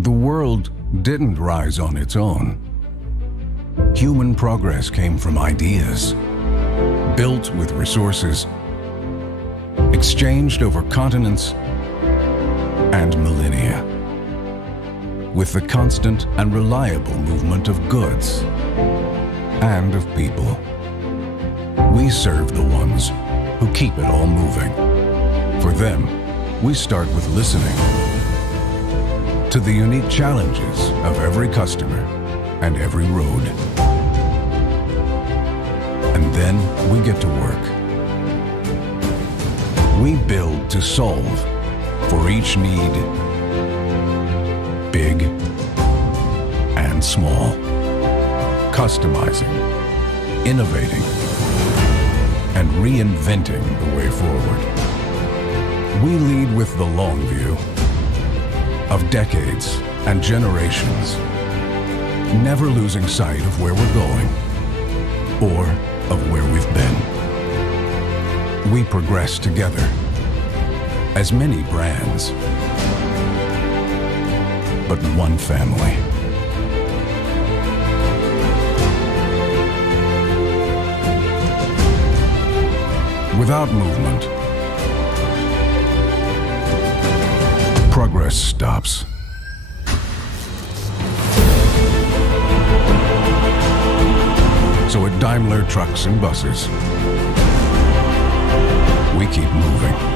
The world didn't rise on its own. Human progress came from ideas, built with resources, exchanged over continents and millennia, with the constant and reliable movement of goods and of people. We serve the ones who keep it all moving. For them, we start with listening to the unique challenges of every customer and every road. And then we get to work. We build to solve for each need, big and small, customizing, innovating, and reinventing the way forward. We lead with the long view of decades and generations, never losing sight of where we're going or of where we've been. We progress together as many brands, but one family. Without movement, progress stops. So at Daimler Trucks and Buses, we keep moving.